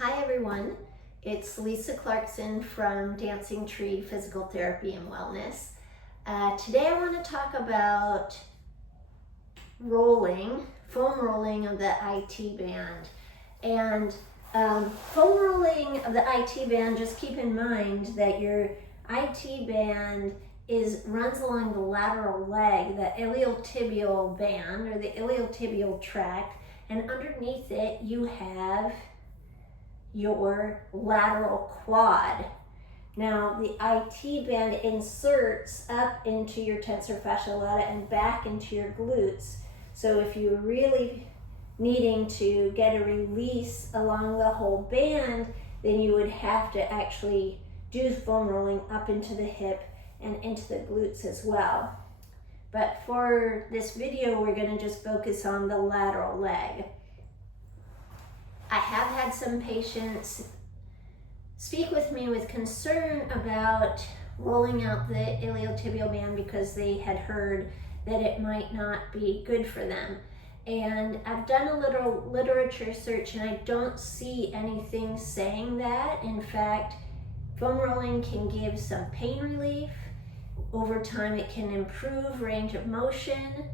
Hi everyone, it's Lisa Clarkson from Dancing Tree Physical Therapy and Wellness. Today I want to talk about foam rolling of the IT band. And foam rolling of the IT band, just keep in mind that your IT band runs along the lateral leg, the iliotibial band or the iliotibial tract, and underneath it you have your lateral quad. Now the IT band inserts up into your tensor fascia lata and back into your glutes. So if you're really needing to get a release along the whole band, then you would have to actually do foam rolling up into the hip and into the glutes as well. But for this video, we're going to just focus on the lateral leg. I have had some patients speak with me with concern about rolling out the iliotibial band because they had heard that it might not be good for them. And I've done a little literature search and I don't see anything saying that. In fact, foam rolling can give some pain relief. Over time, it can improve range of motion.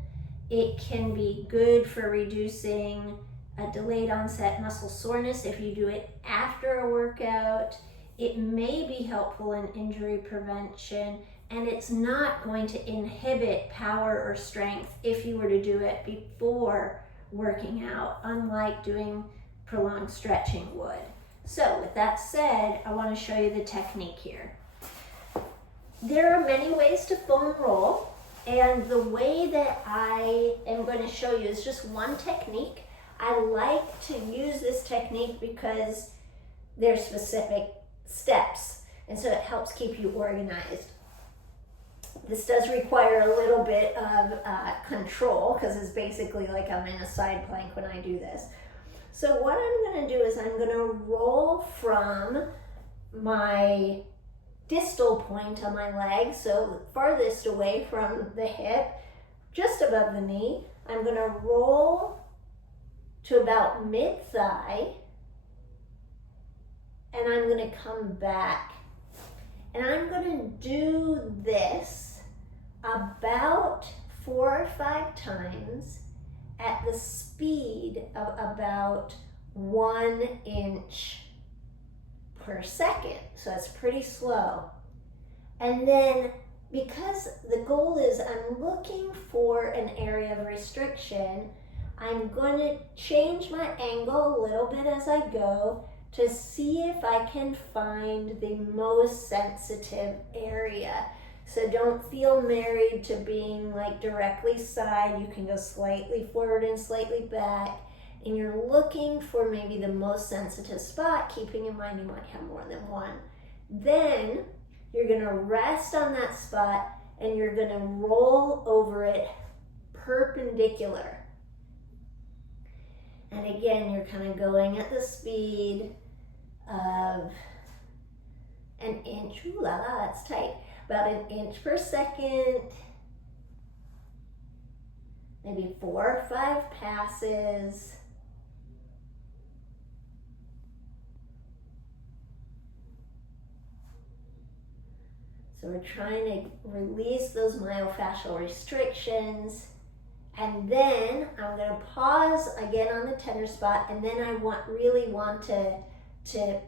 It can be good for reducing a delayed onset muscle soreness if you do it after a workout. It may be helpful in injury prevention, and it's not going to inhibit power or strength if you were to do it before working out, unlike doing prolonged stretching would. So with that said, I want to show you the technique here. There are many ways to foam roll, and the way that I am going to show you is just one technique. I like to use this technique because there's specific steps, and so it helps keep you organized. This does require a little bit of control because it's basically like I'm in a side plank when I do this. So what I'm going to do is I'm going to roll from my distal point on my leg, so farthest away from the hip, just above the knee. I'm going to roll to about mid-thigh, and I'm going to come back. And I'm going to do this about 4 or 5 times at the speed of about 1 inch per second. So that's pretty slow. And then because the goal is I'm looking for an area of restriction, I'm going to change my angle a little bit as I go to see if I can find the most sensitive area. So don't feel married to being like directly side. You can go slightly forward and slightly back. And you're looking for maybe the most sensitive spot, keeping in mind you might have more than one. Then you're going to rest on that spot and you're going to roll over it perpendicular. And again, you're kind of going at the speed of an inch, ooh la la, that's tight, about an inch per second, maybe 4 or 5 passes. So we're trying to release those myofascial restrictions. And then I'm going to pause again on the tender spot, and then I really want to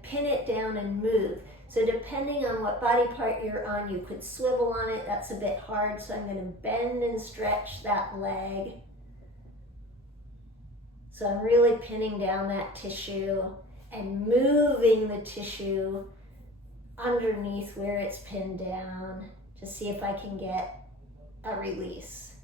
pin it down and move. So depending on what body part you're on, you could swivel on it. That's a bit hard, so I'm going to bend and stretch that leg. So I'm really pinning down that tissue and moving the tissue underneath where it's pinned down to see if I can get a release.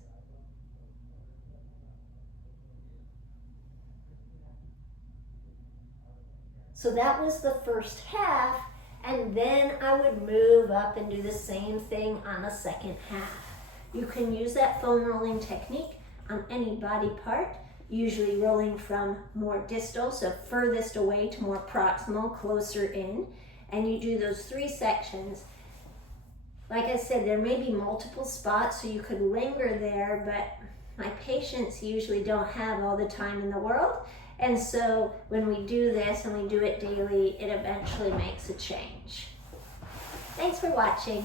So that was the first half, and then I would move up and do the same thing on the second half. You can use that foam rolling technique on any body part, usually rolling from more distal, so furthest away to more proximal, closer in, and you do those 3 sections. Like I said, there may be multiple spots, so you could linger there, but my patients usually don't have all the time in the world, And so when we do this and we do it daily, it eventually makes a change. Thanks for watching.